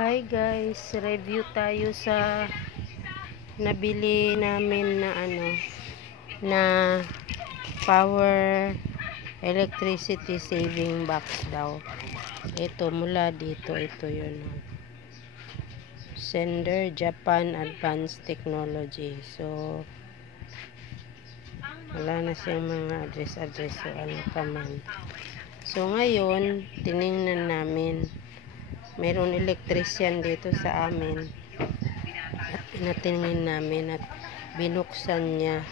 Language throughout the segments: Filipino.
Hi guys, review tayo sa nabili namin na na power electricity saving box daw. Ito mula dito, ito yun. Sender Japan Advanced Technology. So wala na siyang mga address o ano pa man. So ngayon, tiningnan namin. Mayroon electrician dito sa amin at pinatingin namin at binuksan niya.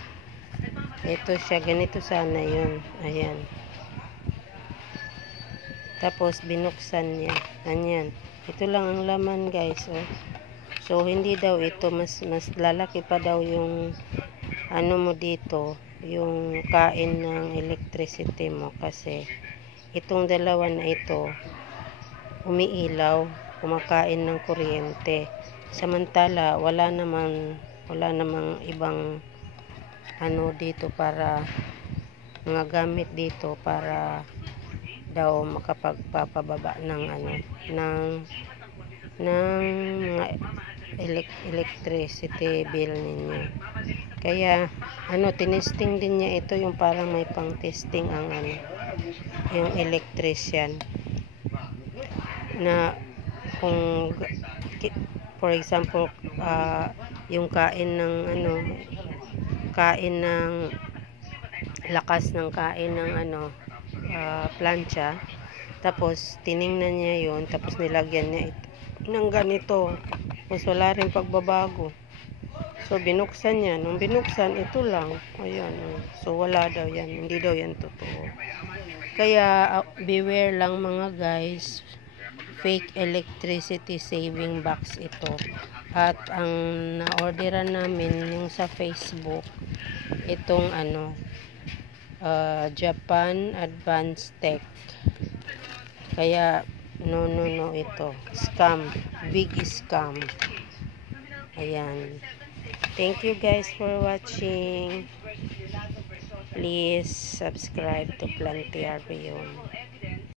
Ito siya, ganito sana yun. Ayan. Tapos binuksan niya. Ayan. Ito lang ang laman guys. Oh. So hindi daw ito, mas lalaki pa daw yung ano mo dito, yung kain ng electricity mo, kasi itong dalawa na ito umiilaw, kumakain ng kuryente. Samantala wala namang ibang ano dito para mga gamit dito para daw makapagpapababa ng mga electricity bill ninyo. Kaya tinesting din niya ito, yung parang may pang testing ang yung electrician, na kung for example yung kain ng lakas ng kain ng plancha, tapos tiningnan niya yun, tapos nilagyan niya ito ng ganito, tapos wala rin pagbabago. So binuksan niya, nung binuksan ito lang, ayan. So wala daw yan, hindi daw yan totoo. Kaya beware lang mga guys, fake electricity saving box ito. At ang na-orderan namin yung sa Facebook, itong Japan Advanced Tech. Kaya no ito, scam, big scam. Ayan. Thank you guys for watching. Please subscribe to Plantiarium.